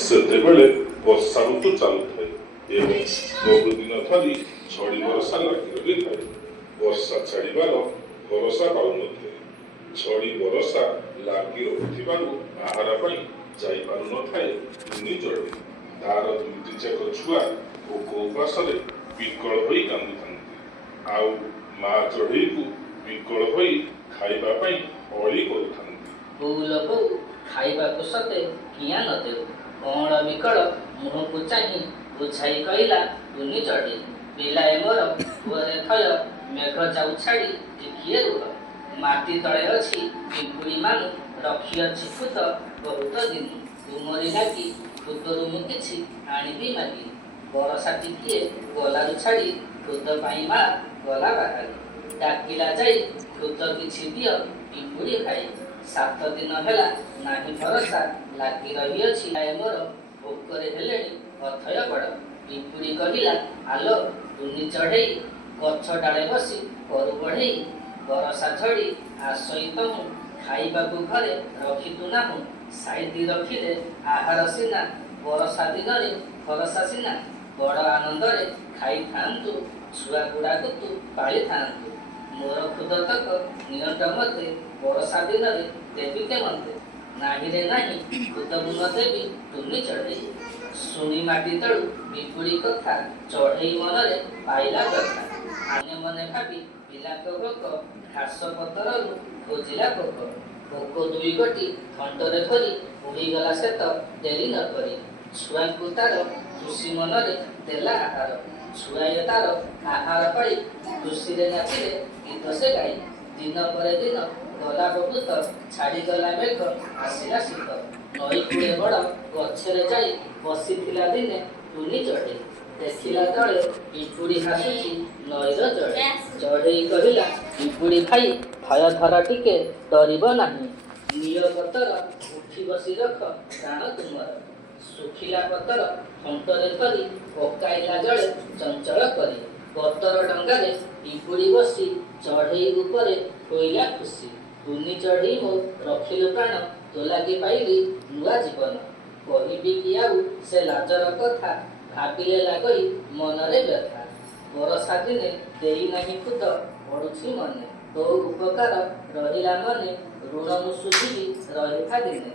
ସେତେବେଳେ ବର୍ଷା ଋତୁ ଚାଲୁଥାଏ ଏବଂ ବହୁ ଦିନ ଧରି ଝଡ଼ି ବର୍ଷା ଲାଗି ରହିଥାଏ। ବର୍ଷା ଛାଡ଼ିବାର ଭରସା ପାଉନଥାଏ। ଝଡ଼ି ବର୍ଷା ଲାଗି ରହୁଥିବାରୁ ଆହାର ପାଇଁ ଯାଇପାରୁନଥାଏ ଟୁନି ଚଢ଼େଇ। ତାର ଦୁଇଟି ଯାକ ଛୁଆ ଭୋକ ଉପାସରେ ବିକଳ ହୋଇ କାନ୍ଦୁଥାନ୍ତି। ଆଉ ମା ଚଢ଼େଇକୁ ବିକଳ ହୋଇ ଖାଇବା ପାଇଁ ଅଳି କରୁଥାନ୍ତି। ବୋଉଲ ବୋଉ ଖାଇବାକୁ ସତେ କିଆଁ ନ ଦେଉ? କଅଁଳ ବିକଳ ମୁହଁକୁ ଚାହିଁ ବୁଝାଇ କହିଲା ଟୁନି ଚଢ଼େଇ। ପିଲାଏ ମୋର ପୁଅରେ ଥୟ ମେଘ ଯାଉ ଛାଡ଼ି ଟିକିଏ ରୁହ। ମାଟି ତଳେ ଅଛି ପିମ୍ପୁଡ଼ି ମାନୁ ରଖିଅଛି ଖୁଦ ବହୁତ ଦିନ। ତୁମରି ଲାଗି ଖୁଦରୁ ମୁଁ କିଛି ଆଣିବି ମାଗି। ବରଷା ଟିକିଏ ଗଲାରୁ ଛାଡ଼ି ଖୁଦ ପାଇଁ ମା ଗଲା ବାହାରି। ଡାକିଲା ଯାଇ ଖୁଦ କିଛି ଦିଅ ପିମ୍ପୁଡ଼ି ଖାଇ। 7 ଦିନ ହେଲା ନାହିଁ ଭରସା ଲାଗି ରହିଅଛି ମୋର ଭୋକରେ ହେଲେଣି ଅଥୟ ବଡ଼। ପିମ୍ପୁଡ଼ି କହିଲା ଆଲୋ ଟୁନି ଚଢ଼େଇ, ଗଛ ଡାଳେ ବସି କରୁ ବଢ଼େଇ। ବରଷା ଝଡ଼ି ଆସଇ ତହୁଁ ଖାଇବାକୁ ଘରେ ରଖିତୁ ନାହୁଁ। ସାଇତି ରଖିଲେ ଆହାର ସିନା ବରଷା ଦିନରେ ଭରସା ସିନା। ବଡ଼ ଆନନ୍ଦରେ ଖାଇଥାନ୍ତୁ ଛୁଆ ଗୁଡ଼ାକୁ ତୁ ପାଳିଥାନ୍ତୁ। ମୋର ଖୁଦତକ ନିଅଣ୍ଟ ମତେ ବର୍ଷା ଦିନରେ ଦେବି କେମନ୍ତେ। ନାହିଁରେ ନାହିଁ ଖୁଦକୁ ନ ଦେବି ଟୁନି ଚଢ଼େଇ। ଶୁଣି ମାଟି ତଳୁ ପିମ୍ପୁଡ଼ି କଥା ଚଢ଼େଇ ମନରେ ପାଇଲା ବ୍ୟଥା। ମନେ ମନେ ଭାବି ପିଲାଙ୍କ ଭୋକ ଘାସ ପତରରୁ ଖୋଜିଲା ପୋକ। ପୋକ 2 ଗୋଟି ଥଣ୍ଟରେ ଧରି ଉଡ଼ିଗଲା ସେତ ଡେରି ନ କରି। ଛୁଆଙ୍କୁ ତାର ଖୁସି ମନରେ ଦେଲା ଆହାର। ଛୁଆଏ ତାର ଆହାର ପାଇ ଖୁସିରେ ନାଚିଲେ ଗୀତ ସେ ଗାଇ। ଦିନ ପରେ ଦିନ ଗଲା ବହୁତ ଛାଡ଼ିଗଲା ମେଘ ଆସିଲା ଶୀତ। ନଈ କୂଳେ ବଡ଼ ଗଛରେ ଯାଇ ବସିଥିଲା ଦିନେ ଟୁନି ଚଢ଼େଇ। ଦେଖିଲା ତଳେ ପିମ୍ପୁଡ଼ି ହାସୁଛି ନଈର ଜଳେ। ଚଢ଼େଇ କହିଲା ପିମ୍ପୁଡ଼ି ଭାଇ ଭୟ ଧର ଟିକେ ଡରିବ ନାହିଁ। ନିଅ ପତର ଉଠି ବସି ରଖ ପ୍ରାଣ ତୁମର। ଶୁଖିଲା ପତର ଥଣ୍ଟରେ ଧରି ପକାଇଲା ଜଳେ ଚଞ୍ଚଳ କରି। ପତର ଡଙ୍ଗାରେ ପିମ୍ପୁଡ଼ି ବସି ଚଢ଼େଇ ଉପରେ ହୋଇଲା ଖୁସି। ଟୁନି ଚଢ଼େଇ ମୋ ରଖିଲୁ ପ୍ରାଣ ତୋ ଲାଗି ପାଇଲି ନୂଆ ଜୀବନ। କହିବି କି ଆଉ ସେ ଲାଜର କଥା ଭାବିଲେ ଲାଗଇ ମନରେ ବ୍ୟଥା। ବରଷା ଦିନେ ଦେଇ ନାହିଁ ଖୁଦ ପଡ଼ୁଛି ମନେ। ତୋ ଉପକାର ରହିଲା ମନେ ଋଣ ମୁଁ ସୁଝିବି ରହିଥା ଦିନେ।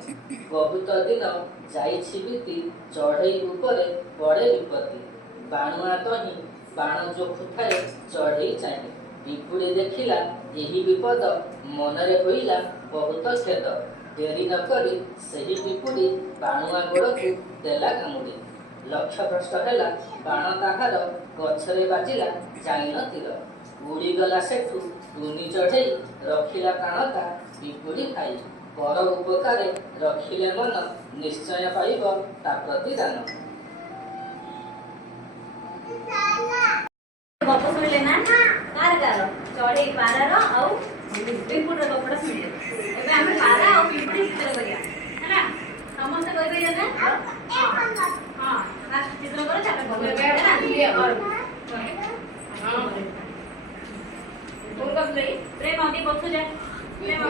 ବହୁତ ଦିନ ଯାଇଛି ବିତି ଚଢ଼େଇ ଉପରେ ପଡ଼େ ବିପତ୍ତି। ବାଣୁଆ ତହିଁ ବାଣ ଯୋଖୁଥାଏ ଚଢ଼େଇ ଚାହିଁ। ପିମ୍ପୁଡ଼ି ଦେଖିଲା ଏହି ବିପଦ ମନରେ ହୋଇଲା ବହୁତ ଖେଦ। ଡେରି ନ କରି ସେହି ପିମ୍ପୁଡ଼ି ବାଣୁଆ ଗୋଡ଼କୁ ଦେଲା କାମୁଡ଼ି। ଲକ୍ଷ୍ୟଭ୍ରଷ୍ଟ ହେଲା ବାଣ ତାହାର ଗଛରେ ବାଜିଲା ଯାଇନ ତୀର। ଉଡ଼ିଗଲା ସେଠୁ ଟୁନି ଚଢ଼େଇ ରଖିଲା ପ୍ରାଣତା ପିମ୍ପୁଡ଼ି ଖାଇ। ପର ଉପକାରେ ରଖିଲେ ମନ ନିଶ୍ଚୟ ପାଇବ ତା ପ୍ରତି ଦାନ। ଗପ ଶୁଣିଲେ ନା? Car car? ଚଢ଼େଇ ପାରାର ଆଉ ପିମ୍ପୁଡ଼ିର ଗପଟା ଶୁଣିଲେ। ଏବେ ଆମେ ପାରା ଆଉ ପିମ୍ପୁଡ଼ି ଚିତ୍ର କରିବା ହେଲା। ସମସ୍ତେ କରିପାରିବେ ନା? ହଁ ଫାଷ୍ଟ ଚିତ୍ର କର ତାପରେ ପ୍ରେମ ଅତି ପଛକୁ ଯା। ପ୍ରେମ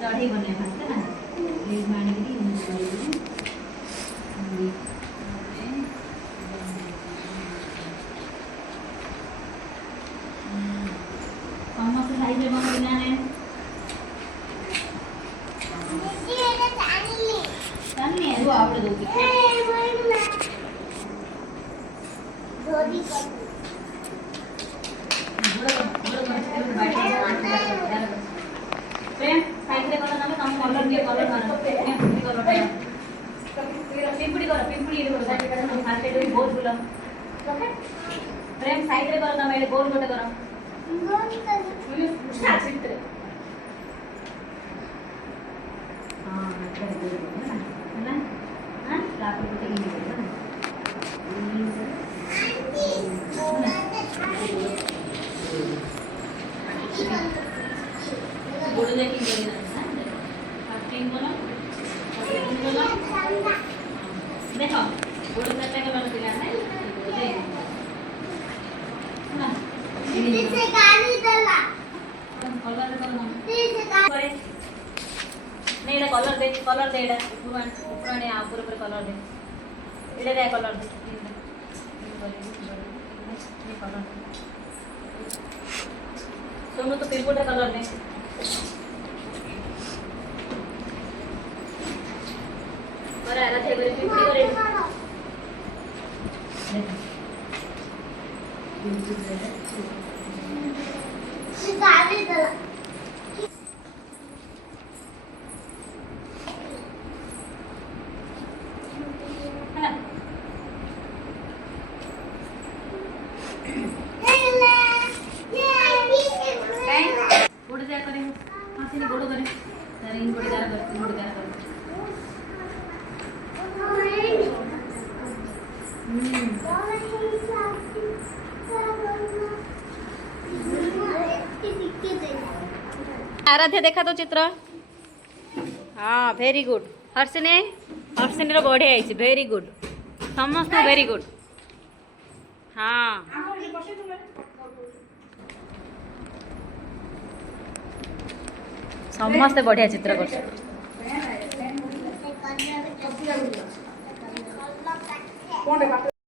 ଚଢ଼େଇ ବନେଇବା ଫାଷ୍ଟ ହେଲା। ସମସ୍ତେ ସାଇଜରେ ବନେଇବେ ନା ନାଇଁ? ଜାଣିନି ରୁହ ଆଉ ଗୋଟେ ଦଉଛି। ପ୍ରେମ ସାଇଜରେ କର ତମେ ତମ କଲର ଟିକେ କଲର ମାର। ପିମ୍ପୁଡ଼ି କର ପିମ୍ପୁଡ଼ି ଏଠି କର ଫାଷ୍ଟ ଏଠି ଗୋଲ ଫୁଲ। ପ୍ରେମ ସାଇଜରେ କର ତମେ ଏଠି ଗୋଲ ଗୋଟେ କର। ହେଲା ତାପରେ ଗୋଟେ गोड़ देखी देख गोड़ के मन दिला है से गाली देला कलर कलर दे एडा पुराने ऊपर ऊपर कलर दे एडा दे कलर दे ये कलर सोनू तो पिरपुट कलर दे पर आरा थे करे पिरपुट करे गोड़ जा करे हाथ से गोड़ करे रिंग गोड़ जा कर गोड़ जा कर आराध्या देखा तो चित्र हाँ वेरी गुड हर्षिनी रो बढ़िया है वेरी गुड समस्त वेरी गुड हाँ समस्ते बढ़िया चित्र कर